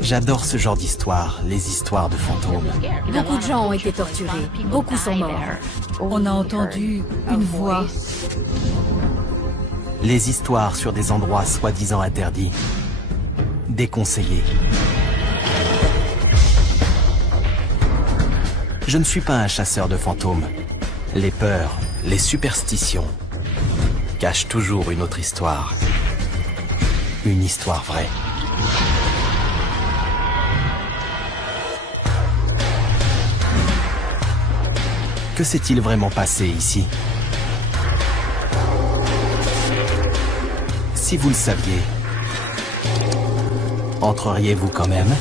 J'adore ce genre d'histoire, les histoires de fantômes. Beaucoup de gens ont été torturés, beaucoup sont morts. On a entendu une voix. Les histoires sur des endroits soi-disant interdits, déconseillés. Je ne suis pas un chasseur de fantômes. Les peurs, les superstitions cachent toujours une autre histoire. Une histoire vraie. Que s'est-il vraiment passé ici? Si vous le saviez, entreriez-vous quand même?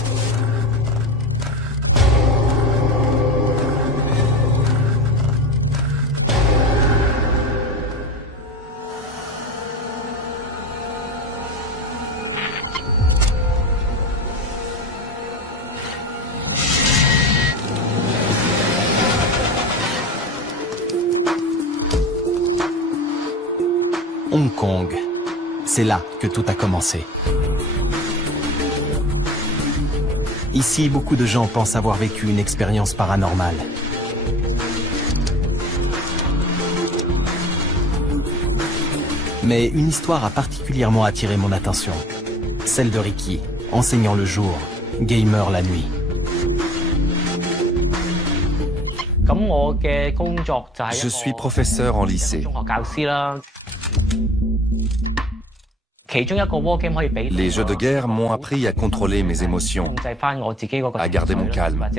Hong Kong. C'est là que tout a commencé. Ici, beaucoup de gens pensent avoir vécu une expérience paranormale. Mais une histoire a particulièrement attiré mon attention. Celle de Ricky, enseignant le jour, gamer la nuit. Je suis professeur en lycée. Les jeux de guerre m'ont appris à contrôler mes émotions, à garder mon calme.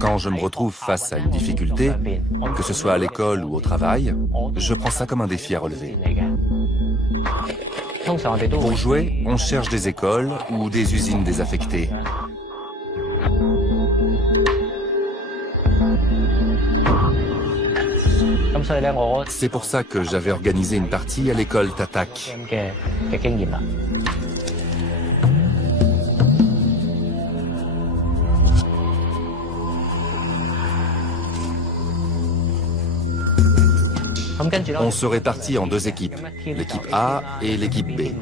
Quand je me retrouve face à une difficulté, que ce soit à l'école ou au travail, je prends ça comme un défi à relever. Pour jouer, on cherche des écoles ou des usines désaffectées. C'est pour ça que j'avais organisé une partie à l'école Tatak. On se répartit en deux équipes, l'équipe A et l'équipe B.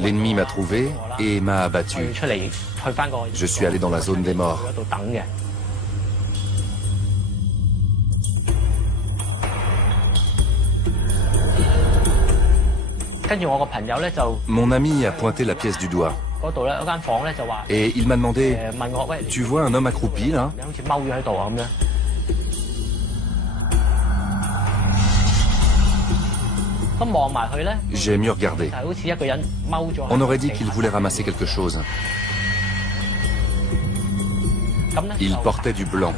L'ennemi m'a trouvé et m'a abattu. Je suis allé dans la zone des morts. Mon ami a pointé la pièce du doigt. Et il m'a demandé, tu vois un homme accroupi là? J'ai mieux regardé. On aurait dit qu'il voulait ramasser quelque chose. Il portait du blanc.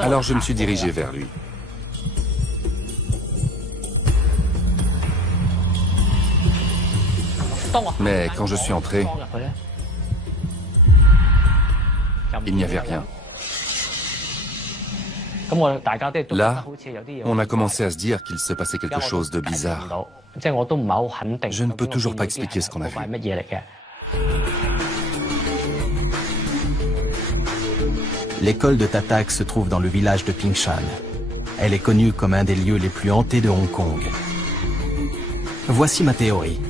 Alors je me suis dirigé vers lui. Mais quand je suis entré, il n'y avait rien. Là, on a commencé à se dire qu'il se passait quelque chose de bizarre. Je ne peux toujours pas expliquer ce qu'on a vu. L'école de Tatak se trouve dans le village de Pingshan. Elle est connue comme un des lieux les plus hantés de Hong Kong. Voici ma théorie.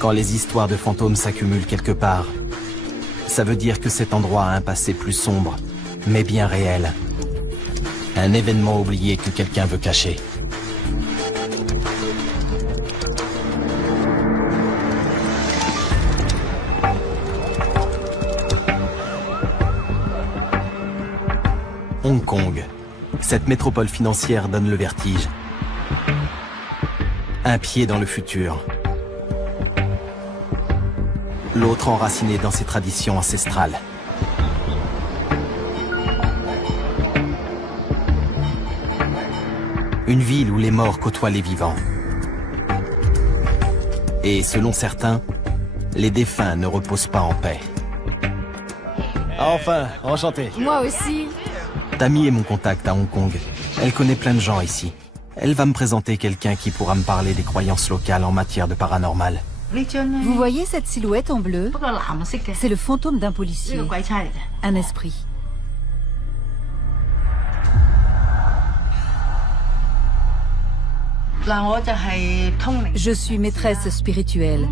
Quand les histoires de fantômes s'accumulent quelque part, ça veut dire que cet endroit a un passé plus sombre, mais bien réel. Un événement oublié que quelqu'un veut cacher. Hong Kong, cette métropole financière donne le vertige. Un pied dans le futur. L'autre enraciné dans ses traditions ancestrales. Une ville où les morts côtoient les vivants. Et selon certains, les défunts ne reposent pas en paix. Enfin, enchanté. Moi aussi. Tammy est mon contact à Hong Kong. Elle connaît plein de gens ici. Elle va me présenter quelqu'un qui pourra me parler des croyances locales en matière de paranormal. Vous voyez cette silhouette en bleu? C'est le fantôme d'un policier. Un esprit. Je suis maîtresse spirituelle.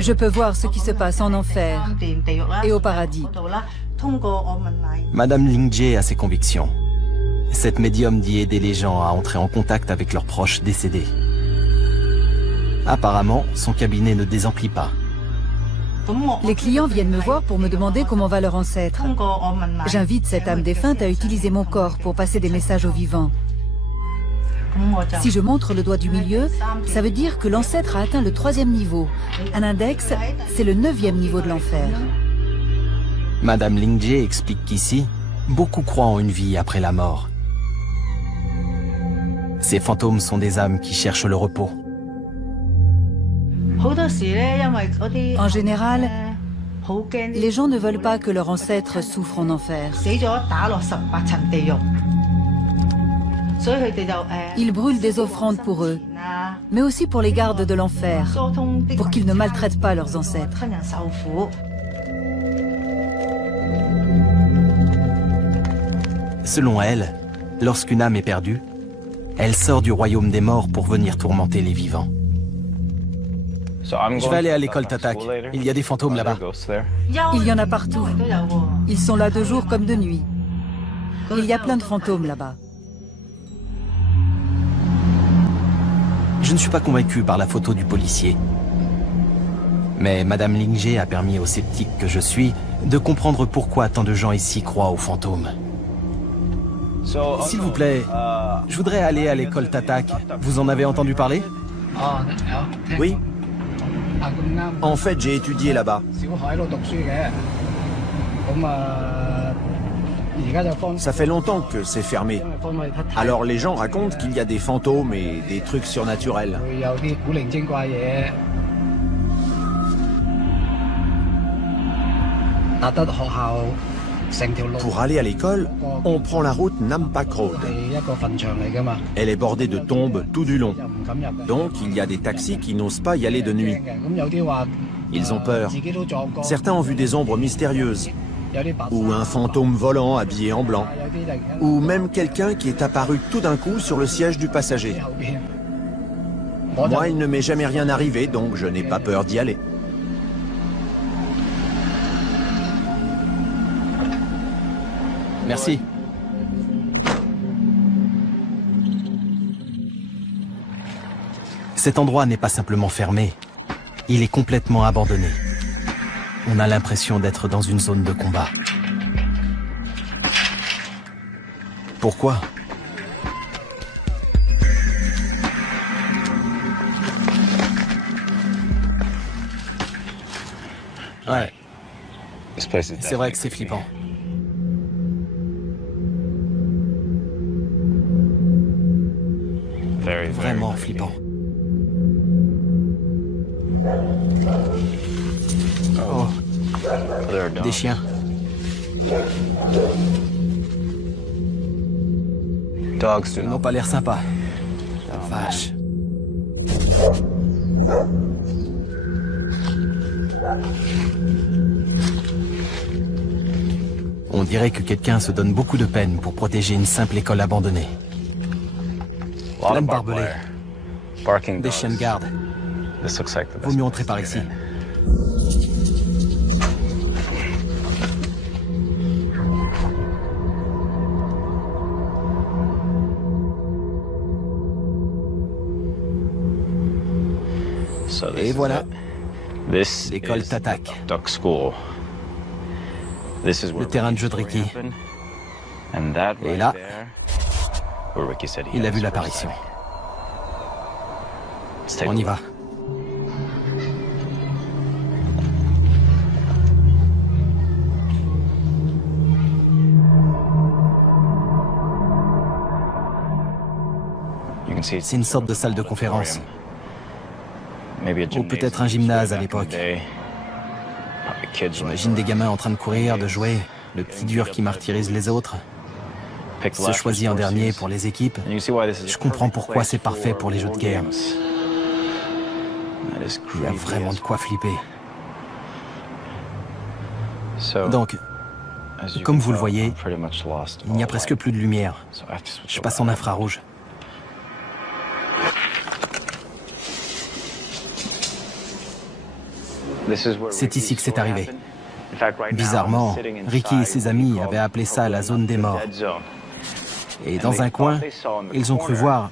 Je peux voir ce qui se passe en enfer et au paradis. Madame Lingjie a ses convictions. Cette médium dit aider les gens à entrer en contact avec leurs proches décédés. Apparemment, son cabinet ne désemplit pas. Les clients viennent me voir pour me demander comment va leur ancêtre. J'invite cette âme défunte à utiliser mon corps pour passer des messages aux vivants. Si je montre le doigt du milieu, ça veut dire que l'ancêtre a atteint le 3e niveau. Un index, c'est le 9e niveau de l'enfer. Madame Lingjie explique qu'ici, beaucoup croient en une vie après la mort. Ces fantômes sont des âmes qui cherchent le repos. En général, les gens ne veulent pas que leur ancêtre souffre en enfer. Ils brûlent des offrandes pour eux, mais aussi pour les gardes de l'enfer, pour qu'ils ne maltraitent pas leurs ancêtres. Selon elle, lorsqu'une âme est perdue, elle sort du royaume des morts pour venir tourmenter les vivants. Je vais aller à l'école Tatak. Il y a des fantômes là-bas. Il y en a partout. Ils sont là de jour comme de nuit. Il y a plein de fantômes là-bas. Je ne suis pas convaincu par la photo du policier. Mais Madame Lingjie a permis aux sceptiques que je suis de comprendre pourquoi tant de gens ici croient aux fantômes. S'il vous plaît, je voudrais aller à l'école Tatak. Vous en avez entendu parler? Oui. En fait, j'ai étudié là-bas. Ça fait longtemps que c'est fermé. Alors les gens racontent qu'il y a des fantômes et des trucs surnaturels. Pour aller à l'école, on prend la route Nampak Road. Elle est bordée de tombes tout du long. Donc il y a des taxis qui n'osent pas y aller de nuit. Ils ont peur. Certains ont vu des ombres mystérieuses. Ou un fantôme volant habillé en blanc. Ou même quelqu'un qui est apparu tout d'un coup sur le siège du passager. Moi, il ne m'est jamais rien arrivé, donc je n'ai pas peur d'y aller. Merci. Cet endroit n'est pas simplement fermé, il est complètement abandonné. On a l'impression d'être dans une zone de combat. Pourquoi? Ouais. C'est vrai que c'est flippant. Vraiment flippant. Oh. Des chiens. Ils n'ont pas l'air sympas. La vache. On dirait que quelqu'un se donne beaucoup de peine pour protéger une simple école abandonnée. Plein de barbelés. Des chiens de garde. Vaut mieux entrer par ici. Et voilà, l'école Tatak. Le terrain de jeu de Ricky. Et là, il a vu l'apparition. On y va. C'est une sorte de salle de conférence. Ou peut-être un gymnase à l'époque. J'imagine des gamins en train de courir, de jouer, le petit dur qui martyrise les autres. Se choisit en dernier pour les équipes. Je comprends pourquoi c'est parfait pour les jeux de guerre. Il y a vraiment de quoi flipper. Donc, comme vous le voyez, il n'y a presque plus de lumière. Je passe en infrarouge. C'est ici que c'est arrivé. Bizarrement, Ricky et ses amis avaient appelé ça la zone des morts. Et dans un coin, ils ont cru voir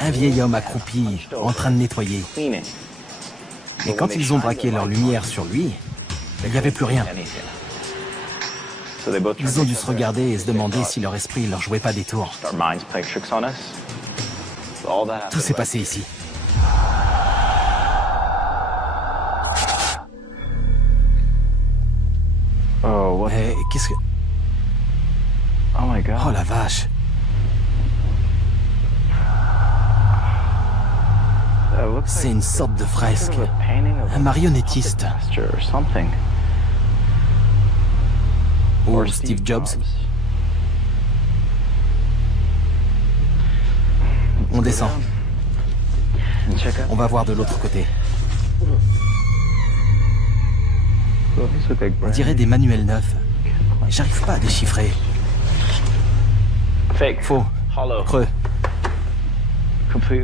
un vieil homme accroupi en train de nettoyer. Et quand ils ont braqué leur lumière sur lui, il n'y avait plus rien. Ils ont dû se regarder et se demander si leur esprit leur jouait pas des tours. Tout s'est passé ici. Qu'est-ce que... Oh la vache. C'est une sorte de fresque. Un marionnettiste. Ou Steve Jobs. On descend. On va voir de l'autre côté. On dirait des manuels neufs. J'arrive pas à déchiffrer. Faux. Creux.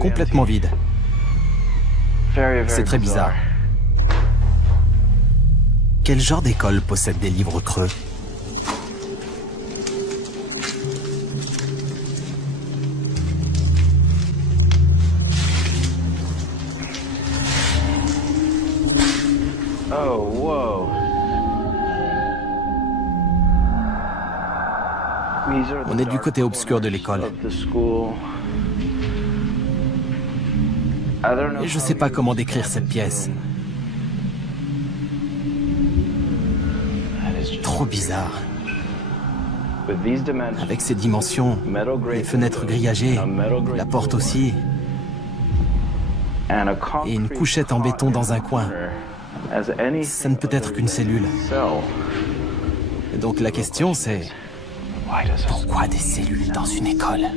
Complètement vide. C'est très bizarre. Quel genre d'école possède des livres creux? Oh, wow. On est du côté obscur de l'école. Et je sais pas comment décrire cette pièce. Trop bizarre. Avec ses dimensions, les fenêtres grillagées, la porte aussi, et une couchette en béton dans un coin. Ça ne peut être qu'une cellule. Et donc la question c'est... Pourquoi des cellules dans une école?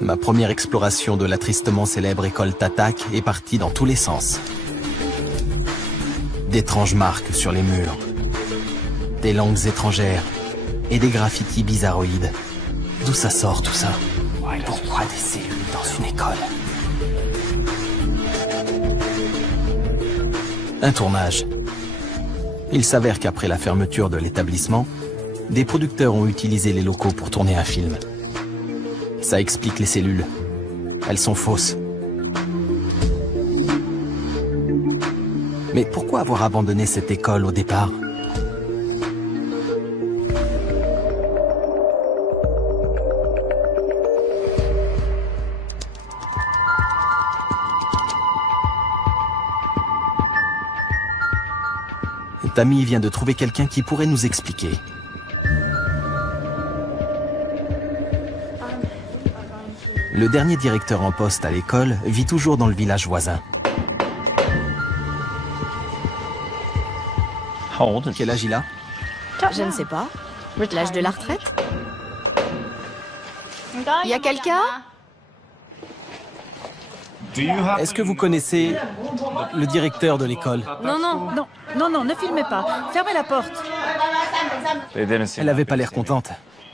Ma première exploration de la tristement célèbre école Tatak est partie dans tous les sens. D'étranges marques sur les murs, des langues étrangères et des graffitis bizarroïdes. D'où ça sort tout ça? Pourquoi des cellules dans une école? Un tournage. Il s'avère qu'après la fermeture de l'établissement, des producteurs ont utilisé les locaux pour tourner un film. Ça explique les cellules. Elles sont fausses. Mais pourquoi avoir abandonné cette école au départ? Tammy vient de trouver quelqu'un qui pourrait nous expliquer. Le dernier directeur en poste à l'école vit toujours dans le village voisin. Quel âge il a? Je ne sais pas. L'âge de la retraite? Il y a quelqu'un? Est-ce que vous connaissez le directeur de l'école? Non, ne filmez pas. Fermez la porte. Elle avait pas l'air contente.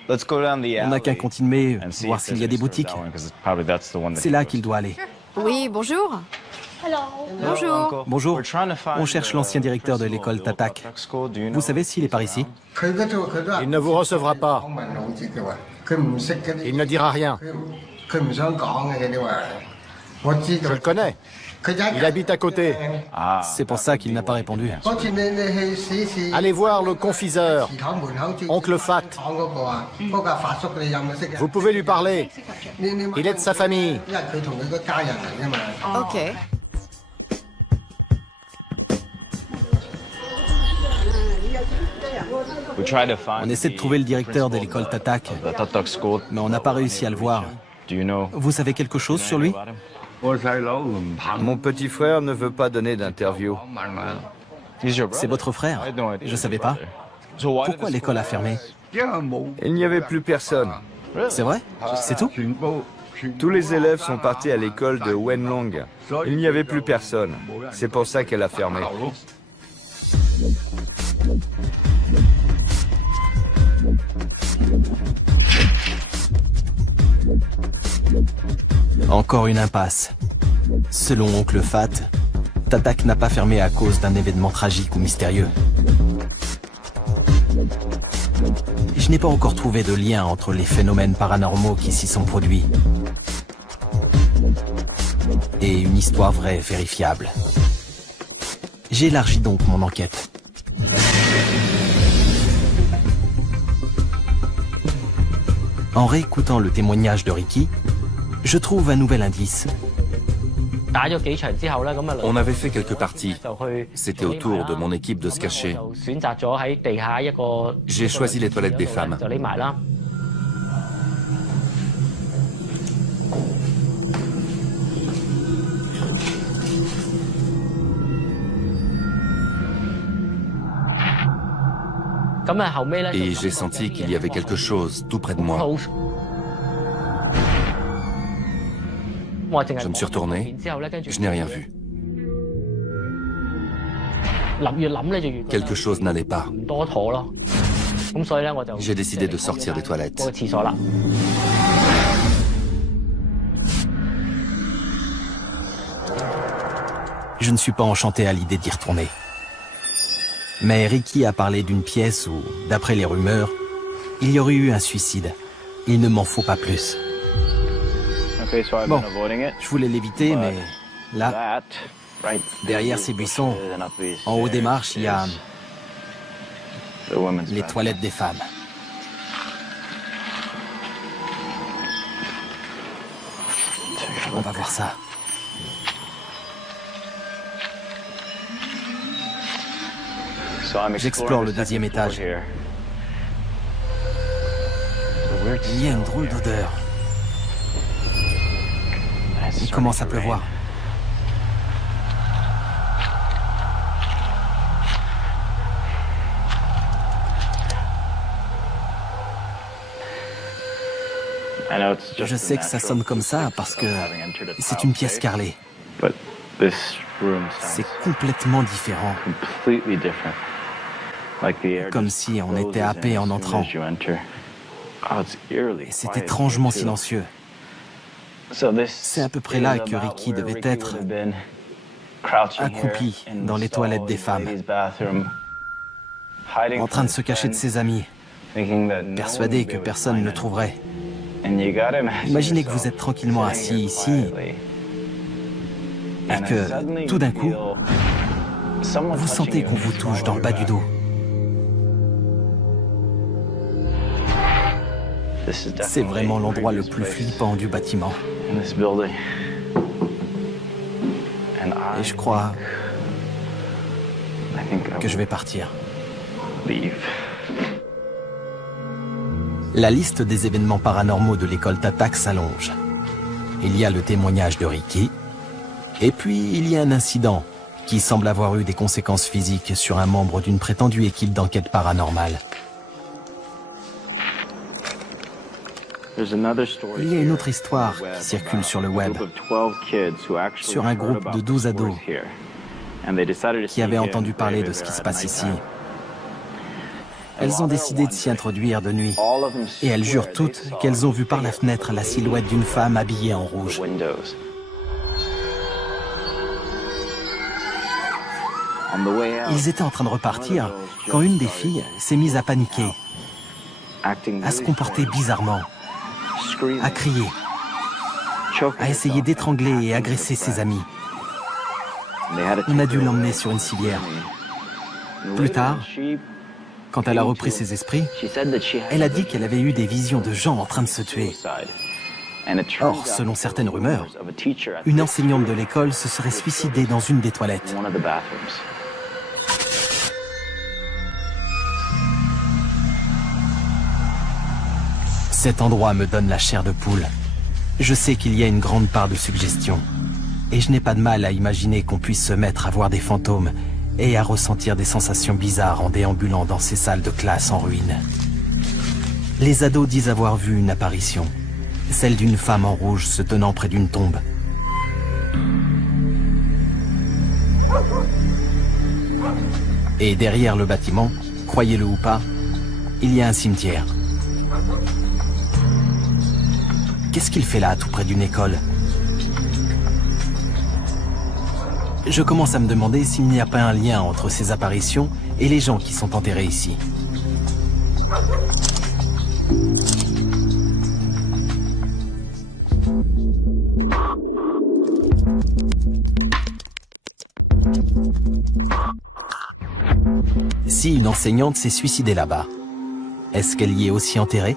On n'a qu'à continuer, voir s'il y a des boutiques. C'est là qu'il doit aller. Oui, bonjour. Bonjour. Bonjour. On cherche l'ancien directeur de l'école Tatak. Vous savez s'il est par ici? Il ne vous recevra pas. Il ne dira rien. Je le connais. Il habite à côté. C'est pour ça qu'il n'a pas répondu. Allez voir le confiseur, oncle Fat. Vous pouvez lui parler. Il est de sa famille. Ok. On essaie de trouver le directeur de l'école Tatak, mais on n'a pas réussi à le voir. Vous savez quelque chose sur lui? Mon petit frère ne veut pas donner d'interview. C'est votre frère? Je ne savais pas. Pourquoi l'école a fermé? Il n'y avait plus personne. C'est vrai? C'est tout? Tous les élèves sont partis à l'école de Wenlong. Il n'y avait plus personne. C'est pour ça qu'elle a fermé. Encore une impasse. Selon Oncle Fat, Tatak n'a pas fermé à cause d'un événement tragique ou mystérieux. Je n'ai pas encore trouvé de lien entre les phénomènes paranormaux qui s'y sont produits et une histoire vraie vérifiable. J'élargis donc mon enquête. En réécoutant le témoignage de Ricky, je trouve un nouvel indice. On avait fait quelques parties. C'était au tour de mon équipe de se cacher. J'ai choisi les toilettes des femmes. Et j'ai senti qu'il y avait quelque chose tout près de moi. Je me suis retourné, je n'ai rien vu. Quelque chose n'allait pas. J'ai décidé de sortir des toilettes. Je ne suis pas enchanté à l'idée d'y retourner. Mais Ricky a parlé d'une pièce où, d'après les rumeurs, il y aurait eu un suicide. Il ne m'en faut pas plus. Bon, je voulais l'éviter, mais là, derrière ces buissons, en haut des marches, il y a les toilettes des femmes. On va voir ça. J'explore le deuxième étage. Il y a une drôle d'odeur. Il commence à pleuvoir. Je sais que ça sonne comme ça parce que c'est une pièce carrelée. C'est complètement différent. Comme si on était happé en entrant. Et c'est étrangement silencieux. C'est à peu près là que Ricky devait être accroupi dans les toilettes des femmes, en train de se cacher de ses amis, persuadé que personne ne le trouverait. Imaginez que vous êtes tranquillement assis ici et que, tout d'un coup, vous sentez qu'on vous touche dans le bas du dos. C'est vraiment l'endroit le plus flippant du bâtiment. Et je crois que je vais partir. La liste des événements paranormaux de l'école Tatak s'allonge. Il y a le témoignage de Ricky, et puis il y a un incident qui semble avoir eu des conséquences physiques sur un membre d'une prétendue équipe d'enquête paranormale. Il y a une autre histoire qui circule sur le web, sur un groupe de 12 ados qui avaient entendu parler de ce qui se passe ici. Elles ont décidé de s'y introduire de nuit, et elles jurent toutes qu'elles ont vu par la fenêtre la silhouette d'une femme habillée en rouge. Ils étaient en train de repartir quand une des filles s'est mise à paniquer, à se comporter bizarrement, à crier, à essayer d'étrangler et agresser ses amis. On a dû l'emmener sur une civière. Plus tard, quand elle a repris ses esprits, elle a dit qu'elle avait eu des visions de gens en train de se tuer. Or, selon certaines rumeurs, une enseignante de l'école se serait suicidée dans une des toilettes. Cet endroit me donne la chair de poule. Je sais qu'il y a une grande part de suggestion. Et je n'ai pas de mal à imaginer qu'on puisse se mettre à voir des fantômes et à ressentir des sensations bizarres en déambulant dans ces salles de classe en ruine. Les ados disent avoir vu une apparition, celle d'une femme en rouge se tenant près d'une tombe. Et derrière le bâtiment, croyez-le ou pas, il y a un cimetière. Qu'est-ce qu'il fait là, tout près d'une école? Je commence à me demander s'il n'y a pas un lien entre ces apparitions et les gens qui sont enterrés ici. Si une enseignante s'est suicidée là-bas, est-ce qu'elle y est aussi enterrée?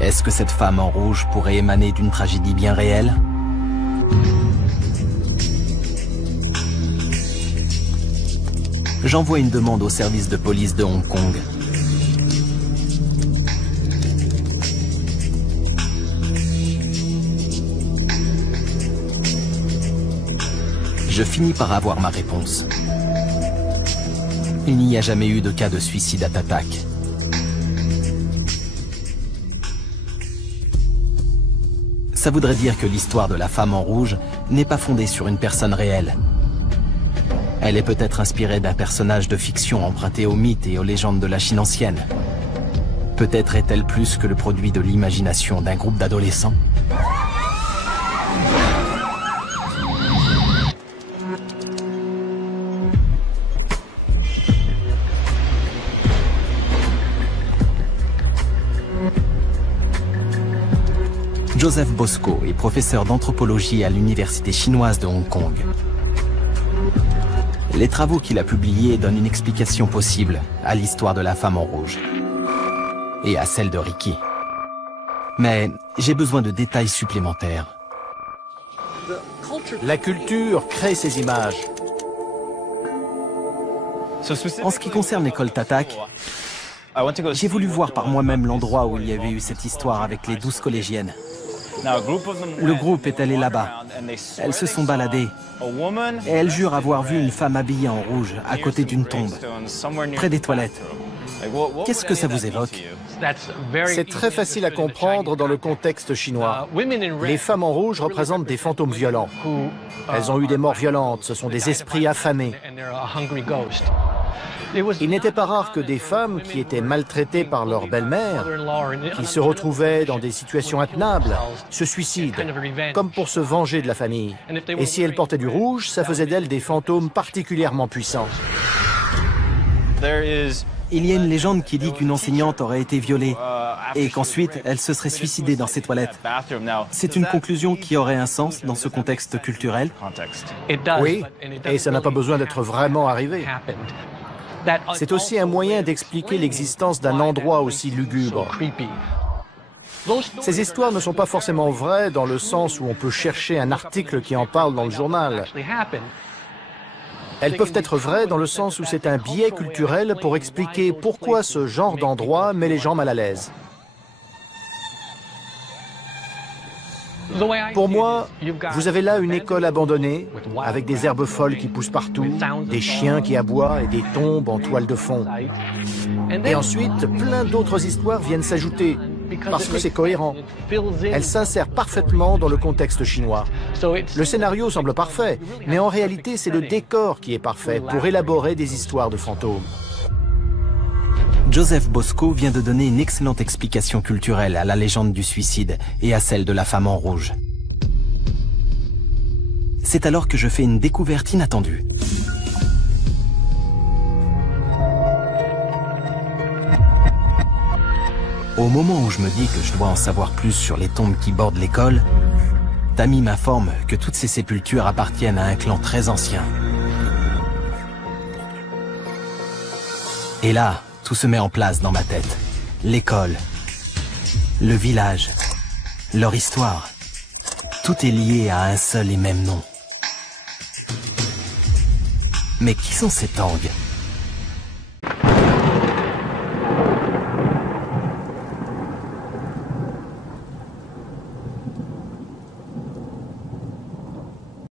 Est-ce que cette femme en rouge pourrait émaner d'une tragédie bien réelle? J'envoie une demande au service de police de Hong Kong. Je finis par avoir ma réponse. Il n'y a jamais eu de cas de suicide à Tatak. Ça voudrait dire que l'histoire de la femme en rouge n'est pas fondée sur une personne réelle. Elle est peut-être inspirée d'un personnage de fiction emprunté aux mythes et aux légendes de la Chine ancienne. Peut-être est-elle plus que le produit de l'imagination d'un groupe d'adolescents. Joseph Bosco est professeur d'anthropologie à l'université chinoise de Hong Kong. Les travaux qu'il a publiés donnent une explication possible à l'histoire de la femme en rouge et à celle de Ricky. Mais j'ai besoin de détails supplémentaires. La culture crée ces images. En ce qui concerne l'école Tatak, j'ai voulu voir par moi-même l'endroit où il y avait eu cette histoire avec les 12 collégiennes. Le groupe est allé là-bas. Elles se sont baladées et elles jurent avoir vu une femme habillée en rouge à côté d'une tombe, près des toilettes. Qu'est-ce que ça vous évoque? C'est très facile à comprendre dans le contexte chinois. Les femmes en rouge représentent des fantômes violents. Elles ont eu des morts violentes, ce sont des esprits affamés. Il n'était pas rare que des femmes qui étaient maltraitées par leur belle-mère, qui se retrouvaient dans des situations intenables, se suicident, comme pour se venger de la famille. Et si elles portaient du rouge, ça faisait d'elles des fantômes particulièrement puissants. Il y a une légende qui dit qu'une enseignante aurait été violée et qu'ensuite elle se serait suicidée dans ses toilettes. C'est une conclusion qui aurait un sens dans ce contexte culturel? Oui, et ça n'a pas besoin d'être vraiment arrivé. C'est aussi un moyen d'expliquer l'existence d'un endroit aussi lugubre. Ces histoires ne sont pas forcément vraies dans le sens où on peut chercher un article qui en parle dans le journal. Elles peuvent être vraies dans le sens où c'est un biais culturel pour expliquer pourquoi ce genre d'endroit met les gens mal à l'aise. Pour moi, vous avez là une école abandonnée, avec des herbes folles qui poussent partout, des chiens qui aboient et des tombes en toile de fond. Et ensuite, plein d'autres histoires viennent s'ajouter, parce que c'est cohérent. Elles s'insèrent parfaitement dans le contexte chinois. Le scénario semble parfait, mais en réalité, c'est le décor qui est parfait pour élaborer des histoires de fantômes. Joseph Bosco vient de donner une excellente explication culturelle à la légende du suicide et à celle de la femme en rouge. C'est alors que je fais une découverte inattendue. Au moment où je me dis que je dois en savoir plus sur les tombes qui bordent l'école, Tammy m'informe que toutes ces sépultures appartiennent à un clan très ancien. Et là, tout se met en place dans ma tête. L'école, le village, leur histoire. Tout est lié à un seul et même nom. Mais qui sont ces Tang ?